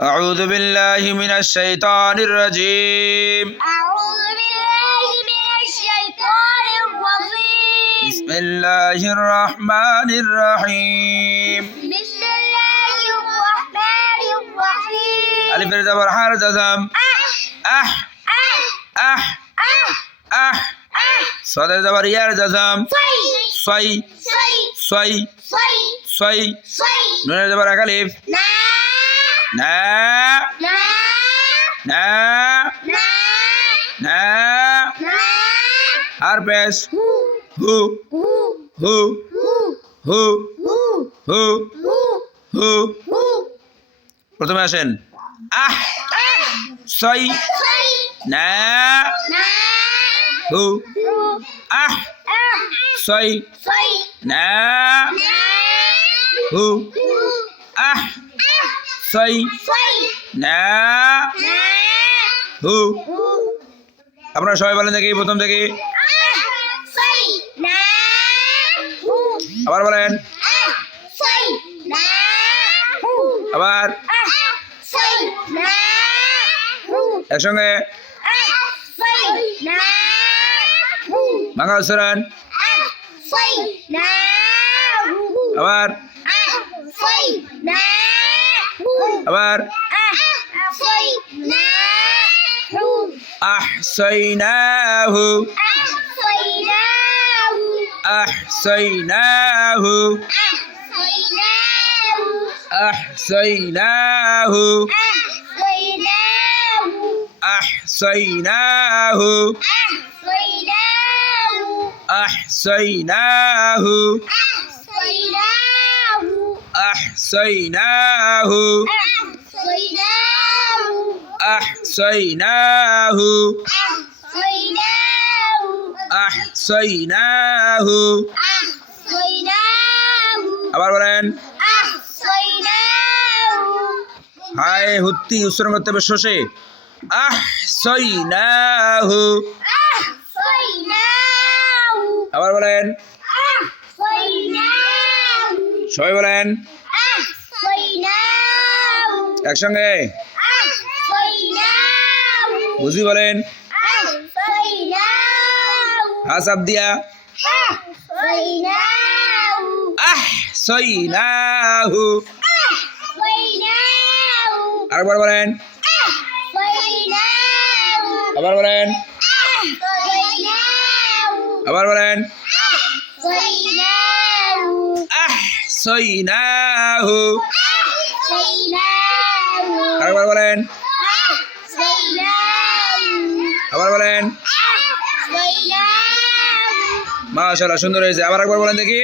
أعوذ بالله من الشيطان الرجيم. بسم الله الرحمن الرحيم. ألف زبر حرف زم صاد زبر يار زم صي نون زبر ألف نا حرف هو প্রথমে আসেন ছয় না হু ছয় না হু ছয় না হু আপনারা সবাই বলেন দেখি প্রথম থেকে আবার বলেন আবার একসঙ্গে বাংলা উচ্চারণ আবার আবার আহসাইনাহু আহসাইনাহু أحصيناه أحصيناه أحصيناه أحصيناه أحصيناه أحصيناه আবার বলেন হায় হুত্তি উচ্চারণ করতে হবে শোষে আহসাইনাহু আবার বলেন সবাই বলেন একসঙ্গে বুঝি বলেন হাসাব দিয়া আহসাইনাহু আরেকবার বলেন আবার বলেন আবার বলেন আহসাইনাহু আরেকবার বলেন আবার বলেন মাশাআল্লাহ সুন্দর হয়েছে আবার একবার বলেন দেখি